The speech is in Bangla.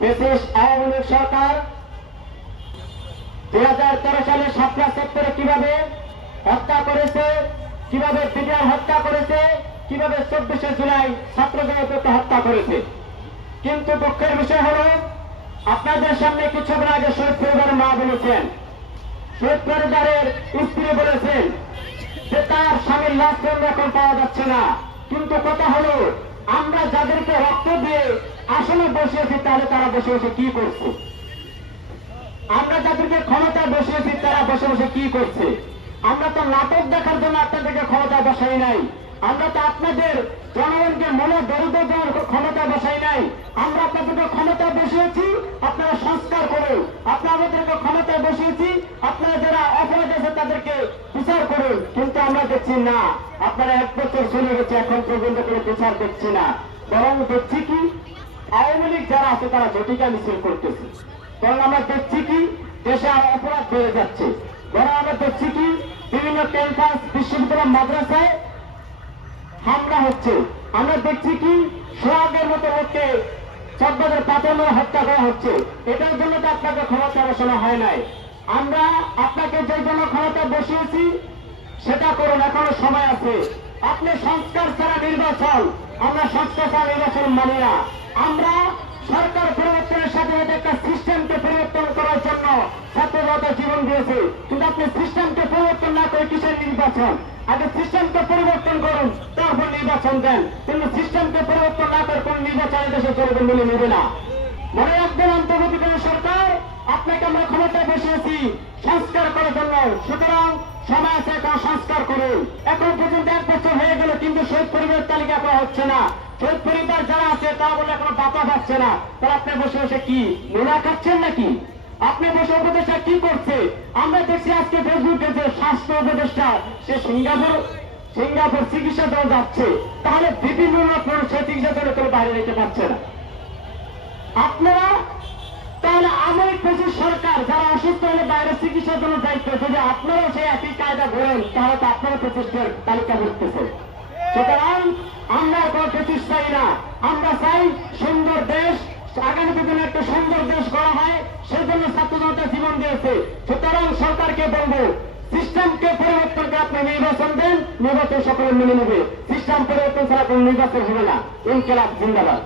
ব্রিটিশ আওয়ামী লীগ সরকার 2013 সালে 7 সেপ্টেম্বর কিভাবে হত্যা করেছে, কিভাবে পিটিআর হত্যা করেছে, কিভাবে 24শে জুলাই ছাত্র জনতাকে হত্যা করেছে। কিন্তু দুঃখের বিষয় হল, আপনাদের সামনে কিছুক্ষণ আগে শহীদ পরিবারের মা বলেছেন, শহীদ পরিবারের স্ত্রী বলেছেন যে তার স্বামীর লাশ এখন পাওয়া যাচ্ছে না। কিন্তু কথা হলো, আমরা যাদেরকে রক্ত দিয়ে আসনে বসিয়েছি তাহলে তারা বসে বসে কি করছে? আমরা যাদেরকে ক্ষমতায় বসিয়েছি তারা বসে বসে কি করছে? আমরা তো নাটক দেখার জন্য আপনাদেরকে ক্ষমতায় বসাই নাই। আমরা তো আপনাদের জনগণকে মনে দরিদ্র দেওয়ার ক্ষমতায় বসাই নাই। আমরা আপনাদেরকে ক্ষমতায় বসিয়েছি আপনারা সংস্কার করুন। আপনাদেরকে ক্ষমতায় বসিয়েছি আপনারা যারা অপরাধ আছে তাদেরকে বিচার করুন। কিন্তু আমরা দেখছি না, আপনারা 1 বছর চলে গেছে, এখন পর্যন্ত কোনো বিচার দেখছি না। বরং দেখছি কি, আওয়ামী লীগ যারা আছে তারা জটিকা মিছিল করতেছে। বরং আমরা দেখছি কি, দেশে আর অপরাধ বেড়ে যাচ্ছে। বরং আমরা দেখছি কি, বিভিন্ন ক্যাম্পাস, বিশ্ববিদ্যালয়, মাদ্রাসায় হামলা হচ্ছে। আমরা দেখছি কি, সোহাগের মতো লোককে চকবাজার পাথর হত্যা করা হচ্ছে। এটার জন্য তো আপনাকে ক্ষমতা বসানো হয় নাই। আমরা আপনাকে যে জন্য ক্ষমতা বসিয়েছি সেটা করুন, এখনো সময় আছে। আপনি সংস্কার ছাড়া নির্বাচন, আমরা সংস্কার ছাড়া নির্বাচন মানি না। আমরা সরকার পরিবর্তনের সাথে সাথে একটা সিস্টেমকে পরিবর্তন করার জন্য ছাত্র জনতা জীবন দিয়েছে। কিন্তু আপনি সিস্টেমকে পরিবর্তন না করে কিসের নির্বাচন? আগে সিস্টেমকে পরিবর্তন করুন, তারপর নির্বাচন দেন। কিন্তু সিস্টেমকে পরিবর্তন না করে কোন নির্বাচনের দেশে চলবে মেনে নেবে না। মনে রাখবেন, অন্তর্বর্তীকালীন সরকার আপনাকে আমরা ক্ষমতায় বসিয়েছি সংস্কার করার জন্য। সুতরাং সময় আছে, এখন সংস্কার করুন। এখন পর্যন্ত 1 বছর হয়ে গেল, কিন্তু শহীদ পরিবারের তালিকা করা হচ্ছে না। শহীদ পরিবার যারা আছে তারা বলে এখনো বাতা পাচ্ছে না। তারা আপনি বসে বসে কি নোনা খাচ্ছেন নাকি? আপনি বসে উপদেষ্টা কি করছে? আমরা দেখছি আজকে ফেসবুকে যে স্বাস্থ্য উপদেষ্টা সে সিঙ্গাপুর চিকিৎসা দেওয়া যাচ্ছে, তাহলে বিভিন্ন রকম সে চিকিৎসা করে কেউ বাইরে যেতে পারছে না। আপনারা তাহলে আমার দেশের সরকার যারা অসুস্থ হলে বাইরে চিকিৎসার জন্য দায়িত্ব, যদি আপনারাও সেই একই কায়দা করেন তাহলে তো আপনারা প্রতিষ্ঠার তালিকা করতেছে। সুতরাং আমরা কোনো প্রতিষ্ঠা চাই না, আমরা চাই সুন্দর দেশ, আগামী দিনে একটা সুন্দর দেশ করা হয়, সেজন্য ছাত্র জনতা জীবন দিয়েছে। সুতরাং সরকারকে বলবো, সিস্টেমকে পরিবর্তন করে আপনি নির্বাচন দেন, নির্বাচন সকলে মেনে নেবে। সিস্টেম পরিবর্তন ছাড়া কোন নির্বাচন হবে না। ইনকিলাব জিন্দাবাদ।